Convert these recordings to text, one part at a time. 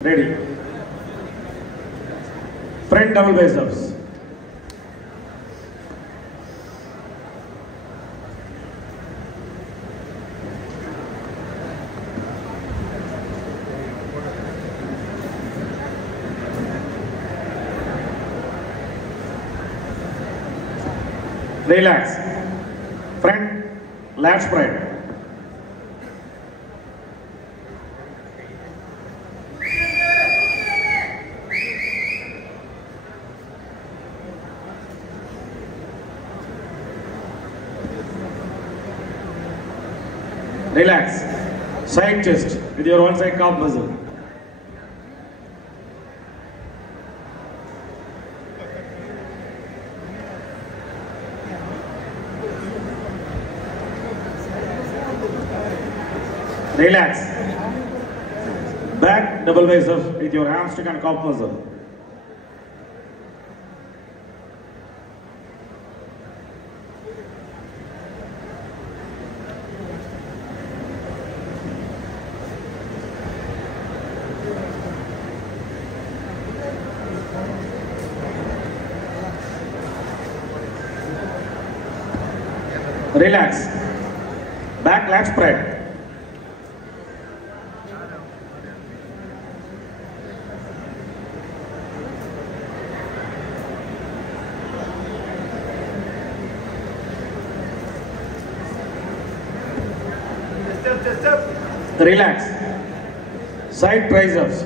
Ready. Front double biceps. Relax. Front lat spread. Relax. Side chest with your one side calf muscle. Relax. Back double biceps with your hamstring and calf muscle. Relax. Back lat spread. Relax. Side triceps.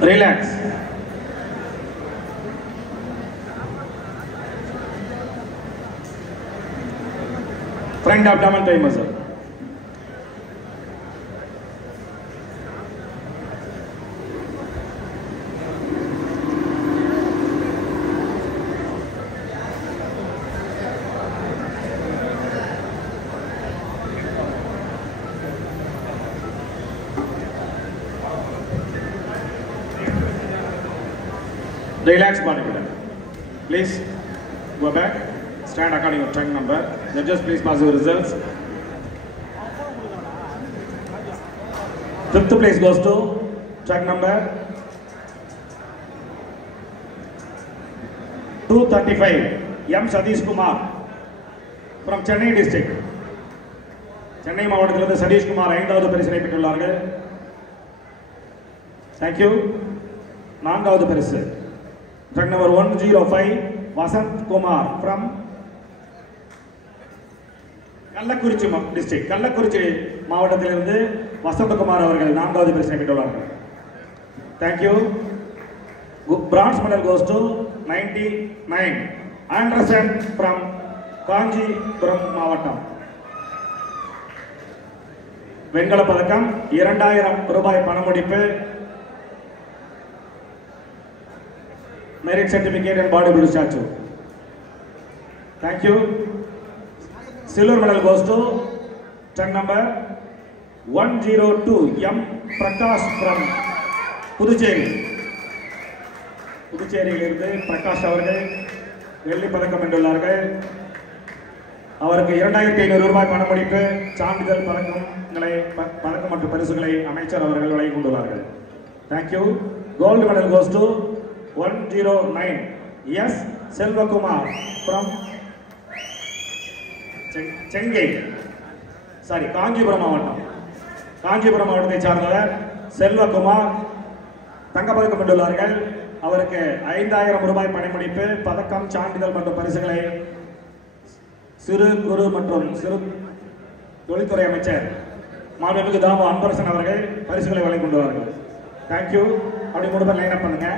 Relax. Front abdomen thigh muscle. Relax body. Please go back. Stand according to trunk number. Judges, please pass your results. Fifth place goes to track number 235 M. Sadish Kumar from Chennai district. Chennai மாவட்டத்திலிருந்து சதீஷ் குமார் 5வது பரிசினை பெற்றுள்ளார்கள். Thank you. 4வது பரிசு track number 105 Vasant Kumar from Kallakurichi district. Kallakurichi மாவட்டத்திலிருந்து வசந்தகுமார் அவர்கள் 4வது பரிசினை பெற்றுள்ளார்கள். Thank you. Bronze medal goes to 99 Anderson from Kanchipuram மாவட்டம். வெண்கல பதக்கம் 2000 ரூபாய் பணமுடிப்பு, merit certificate and body building statue. Thank you. Silver medal goes to track number 102 M. Prakash from Puducherry. புதுச்சேரியிலிருந்து Prakash அவர்கள் வெள்ளி பதக்கம் வென்றுள்ளார்கள். அவருக்கு 2500 ரூபாய் பணமுடிப்பு, சான்றிதழ், பதக்கம் மற்றும் பரிசுகளை அமைச்சர் அவர்கள் வழங்கி கொண்டுள்ளார்கள். Thank you. Gold medal goes to 109 S. Selvakumar from செங்கை காஞ்சிபுரம் மாவட்டம். காஞ்சிபுரம் மாவட்டத்தை சார்ந்தவர் செல்வகுமார் தங்கப்பதக்கம் வென்றுள்ளார்கள். அவருக்கு 5000 ரூபாய் பணமுடிப்பு, பதக்கம், சான்றிதழ் மற்றும் பரிசுகளை சிறு குறு மற்றும் சிறு தொழில்துறை அமைச்சர் மாண்புமிகு தாமு அன்பரசன் அவர்கள் பரிசுகளை வழங்கி கொண்டுள்ளார்கள். தேங்க்யூ. அப்படி 3 பேர் லைன் அப் பண்ணுங்க.